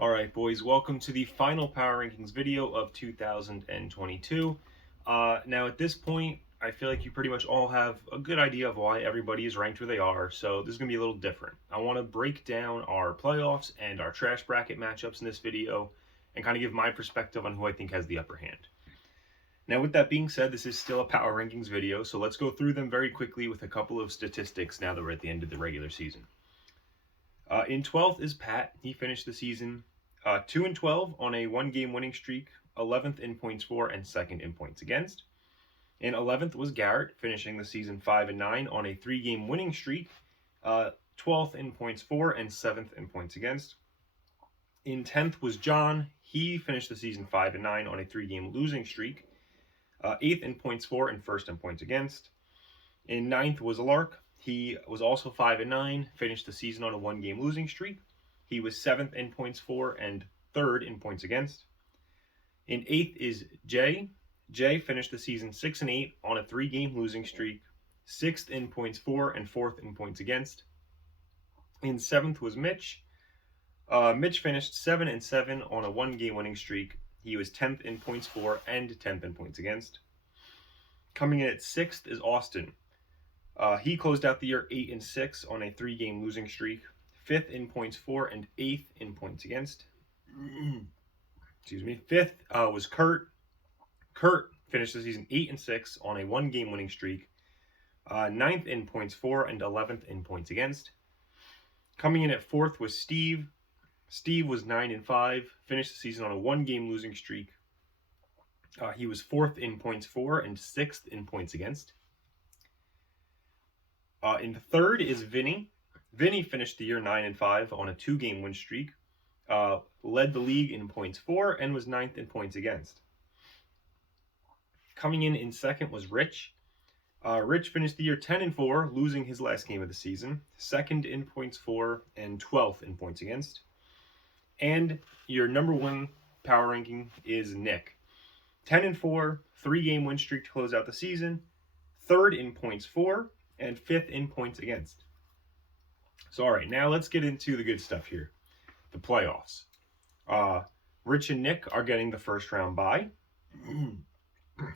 Alright boys, welcome to the final power rankings video of 2022. Now at this point, I feel like you pretty much all have a good idea of why everybody is ranked where they are, so this is going to be a little different. I want to break down our playoffs and our trash bracket matchups in this video, and kind of give my perspective on who I think has the upper hand. Now with that being said, this is still a power rankings video, so let's go through them very quickly with a couple of statistics now that we're at the end of the regular season. In 12th is Pat. He finished the season 2-12 on a one-game winning streak, 11th in points for and 2nd in points against. In 11th was Garrett, finishing the season 5-9 on a three-game winning streak, 12th in points for and 7th in points against. In 10th was John. He finished the season 5-9 on a three-game losing streak, 8th in points for and 1st in points against. In 9th was Lark. He was also 5-9, finished the season on a one-game losing streak. He was 7th in points for and 3rd in points against. In 8th is Jay. Jay finished the season 6-8 on a three-game losing streak, 6th in points for and 4th in points against. In 7th was Mitch. Mitch finished 7-7 on a one-game winning streak. He was 10th in points for and 10th in points against. Coming in at 6th is Austin. He closed out the year 8-6 on a three-game losing streak, 5th in points for and 8th in points against. Excuse me. 5th was Kurt. Kurt finished the season 8-6 on a one-game winning streak, 9th in points for and 11th in points against. Coming in at 4th was Steve. Steve was 9-5, finished the season on a one-game losing streak. He was 4th in points for and 6th in points against. In 3rd is Vinny. Vinny finished the year 9-5 on a two-game win streak, led the league in points for and was 9th in points against. Coming in 2nd was Rich. Rich finished the year 10-4, losing his last game of the season, 2nd in points for and 12th in points against. And your number one power ranking is Nick. 10-4, three-game win streak to close out the season, 3rd in points for and 5th in points against. So, all right, now let's get into the good stuff here. The playoffs. Rich and Nick are getting the first round bye.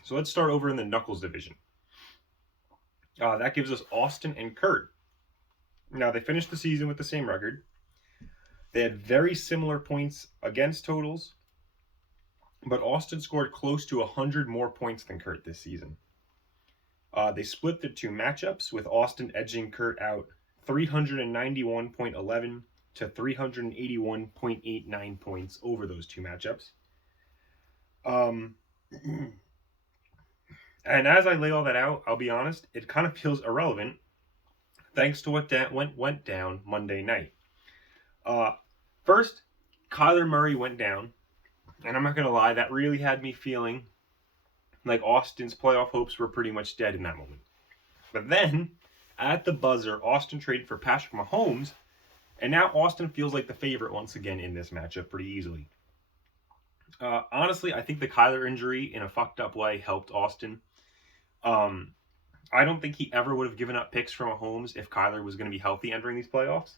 So let's start over in the Knuckles division. That gives us Austin and Kurt. Now, they finished the season with the same record. They had very similar points against totals, but Austin scored close to 100 more points than Kurt this season. They split the two matchups, with Austin edging Kurt out 391.11 to 381.89 points over those two matchups. And as I lay all that out, I'll be honest, it kind of feels irrelevant thanks to what went down Monday night. First, Kyler Murray went down, and I'm not going to lie, that really had me feeling like Austin's playoff hopes were pretty much dead in that moment. But then, at the buzzer, Austin traded for Patrick Mahomes, and now Austin feels like the favorite once again in this matchup pretty easily. Honestly, I think the Kyler injury in a fucked up way helped Austin. I don't think he ever would have given up picks for Mahomes if Kyler was going to be healthy entering these playoffs.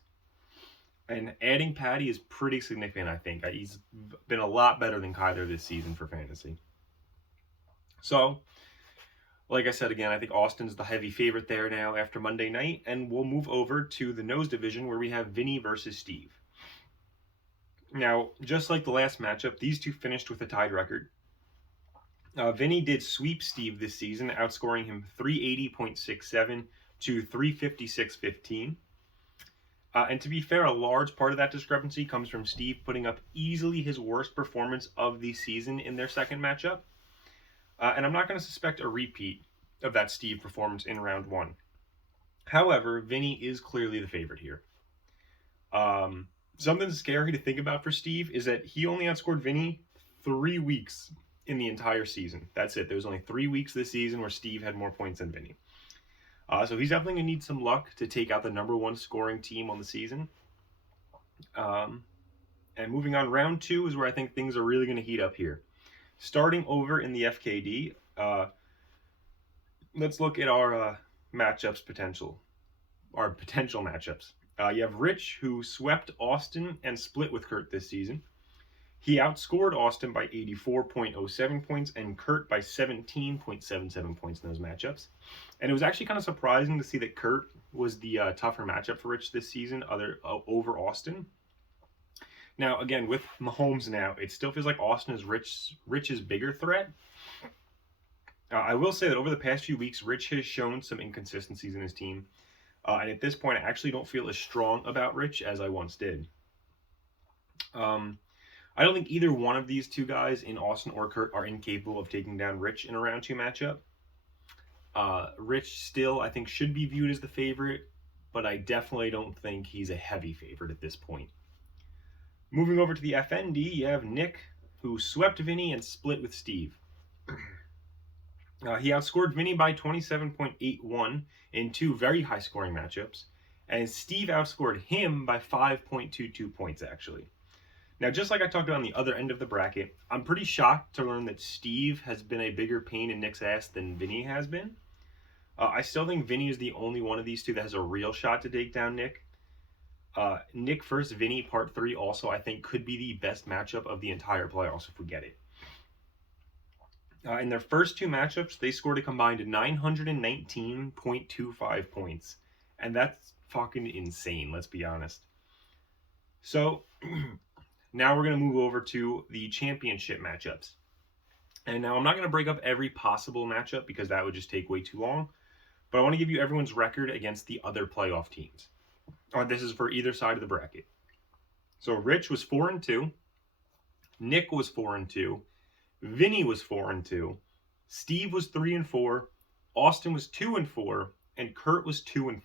And adding Patty is pretty significant, I think. He's been a lot better than Kyler this season for fantasy. So, like I said again, I think Austin's the heavy favorite there now after Monday night, and we'll move over to the nose division where we have Vinny versus Steve. Now, just like the last matchup, these two finished with a tied record. Vinny did sweep Steve this season, outscoring him 380.67 to 356.15. And to be fair, a large part of that discrepancy comes from Steve putting up easily his worst performance of the season in their second matchup. And I'm not going to suspect a repeat of that Steve performance in round one. However, Vinny is clearly the favorite here. Something scary to think about for Steve is that he only outscored Vinny 3 weeks in the entire season. That's it. There was only 3 weeks this season where Steve had more points than Vinny. So he's definitely going to need some luck to take out the number one scoring team on the season. And moving on, round two is where I think things are really going to heat up here. Starting over in the FKD, let's look at our potential matchups. You have Rich, who swept Austin and split with Kurt this season. He outscored Austin by 84.07 points and Kurt by 17.77 points in those matchups. And it was actually kind of surprising to see that Kurt was the tougher matchup for Rich this season, over Austin. Now, again, with Mahomes now, it still feels like Austin is Rich's bigger threat. I will say that over the past few weeks, Rich has shown some inconsistencies in his team. And at this point, I actually don't feel as strong about Rich as I once did. I don't think either one of these two guys in Austin or Kurt are incapable of taking down Rich in a round 2 matchup. Rich still, I think, should be viewed as the favorite, but I definitely don't think he's a heavy favorite at this point. Moving over to the FND, you have Nick, who swept Vinny and split with Steve. He outscored Vinny by 27.81 in 2 very high-scoring matchups, and Steve outscored him by 5.22 points, actually. Now, just like I talked about on the other end of the bracket, I'm pretty shocked to learn that Steve has been a bigger pain in Nick's ass than Vinny has been. I still think Vinny is the only one of these two that has a real shot to take down Nick. Nick versus Vinny Part 3 also, I think, could be the best matchup of the entire playoffs if we get it. In their first 2 matchups, they scored a combined 919.25 points. And that's fucking insane, let's be honest. So, now we're going to move over to the championship matchups. And now I'm not going to break up every possible matchup because that would just take way too long. But I want to give you everyone's record against the other playoff teams. This is for either side of the bracket. So Rich was 4-2. Nick was 4-2. Vinny was 4-2. Steve was 3-4. Austin was 2-4. And Kurt was 2-5.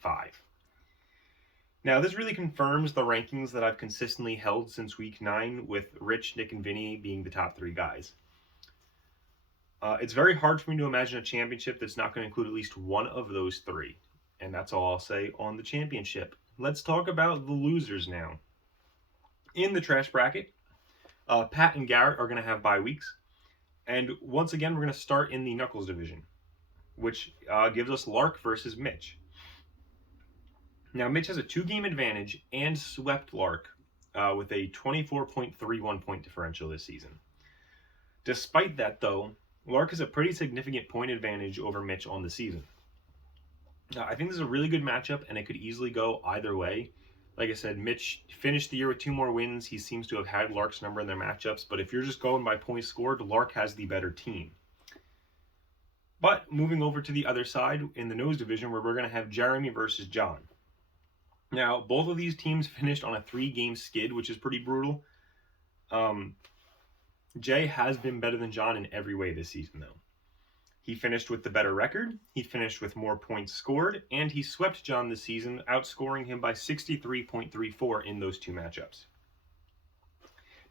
Now, this really confirms the rankings that I've consistently held since week 9, with Rich, Nick, and Vinny being the top 3 guys. It's very hard for me to imagine a championship that's not going to include at least one of those 3. And that's all I'll say on the championship. Let's talk about the losers now. In the trash bracket, Pat and Garrett are going to have bye weeks. And once again, we're going to start in the Knuckles division, which gives us Lark versus Mitch. Now, Mitch has a 2-game advantage and swept Lark with a 24.31 point differential this season. Despite that, though, Lark has a pretty significant point advantage over Mitch on the season. I think this is a really good matchup, and it could easily go either way. Like I said, Mitch finished the year with 2 more wins. He seems to have had Lark's number in their matchups, but if you're just going by points scored, Lark has the better team. But moving over to the other side in the nose division, where we're going to have Jeremy versus John. Now, both of these teams finished on a 3-game skid, which is pretty brutal. Jay has been better than John in every way this season, though. He finished with the better record, he finished with more points scored, and he swept John this season, outscoring him by 63.34 in those 2 matchups.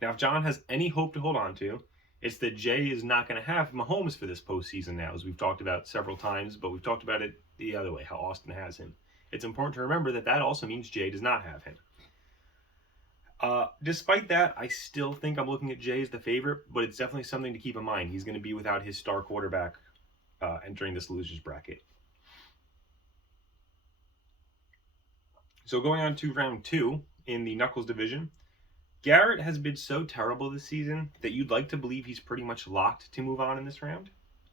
Now, if John has any hope to hold on to, it's that Jay is not going to have Mahomes for this postseason now, as we've talked about several times, but we've talked about it the other way, how Austin has him. It's important to remember that that also means Jay does not have him. Despite that, I still think I'm looking at Jay as the favorite, but it's definitely something to keep in mind. He's going to be without his star quarterback entering this losers bracket. So going on to round 2 in the Knuckles division, Garrett has been so terrible this season that you'd like to believe he's pretty much locked to move on in this round.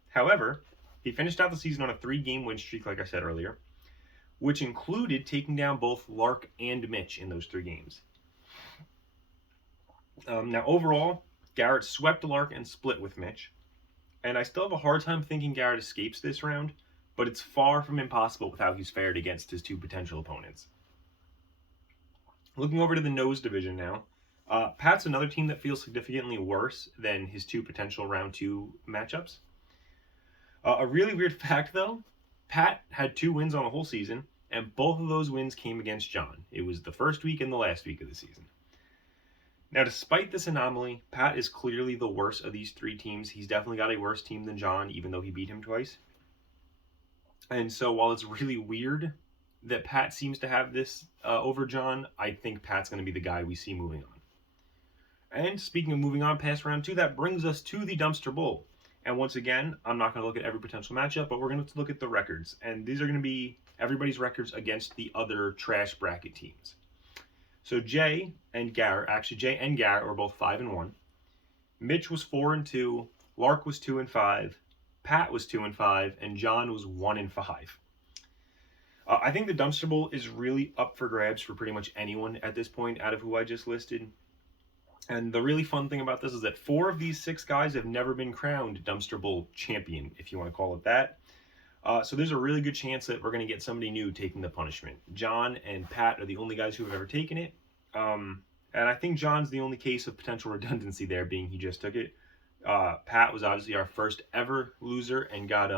However, he finished out the season on a 3-game win streak, like I said earlier, which included taking down both Lark and Mitch in those 3 games. Now, overall, Garrett swept Lark and split with Mitch. And I still have a hard time thinking Garrett escapes this round, but it's far from impossible with how he's fared against his 2 potential opponents. Looking over to the nose division now, Pat's another team that feels significantly worse than his 2 potential round 2 matchups. A really weird fact, though, Pat had 2 wins on the whole season, and both of those wins came against John. It was the first week and the last week of the season. Now, despite this anomaly, Pat is clearly the worst of these 3 teams. He's definitely got a worse team than John, even though he beat him twice. And so while it's really weird that Pat seems to have this over John, I think Pat's going to be the guy we see moving on. And speaking of moving on past round 2, that brings us to the Dumpster Bowl. And once again, I'm not going to look at every potential matchup, but we're going to look at the records. And these are going to be everybody's records against the other trash bracket teams. So Jay and Garrett were both 5-1. Mitch was 4-2, Lark was 2-5, Pat was 2-5, and John was 1-5. I think the Dumpster Bowl is really up for grabs for pretty much anyone at this point out of who I just listed. And the really fun thing about this is that 4 of these 6 guys have never been crowned Dumpster Bowl champion, if you want to call it that. So there's a really good chance that we're going to get somebody new taking the punishment. John and Pat are the only guys who have ever taken it. And I think John's the only case of potential redundancy there, being he just took it. Pat was obviously our first ever loser and got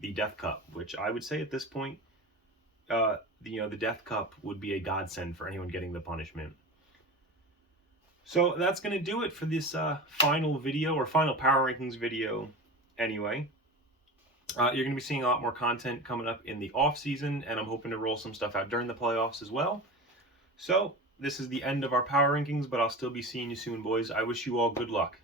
the Death Cup, which I would say at this point, the Death Cup would be a godsend for anyone getting the punishment. So that's going to do it for this final video, or final power rankings video anyway. You're going to be seeing a lot more content coming up in the off season, and I'm hoping to roll some stuff out during the playoffs as well. So this is the end of our power rankings, but I'll still be seeing you soon, boys. I wish you all good luck.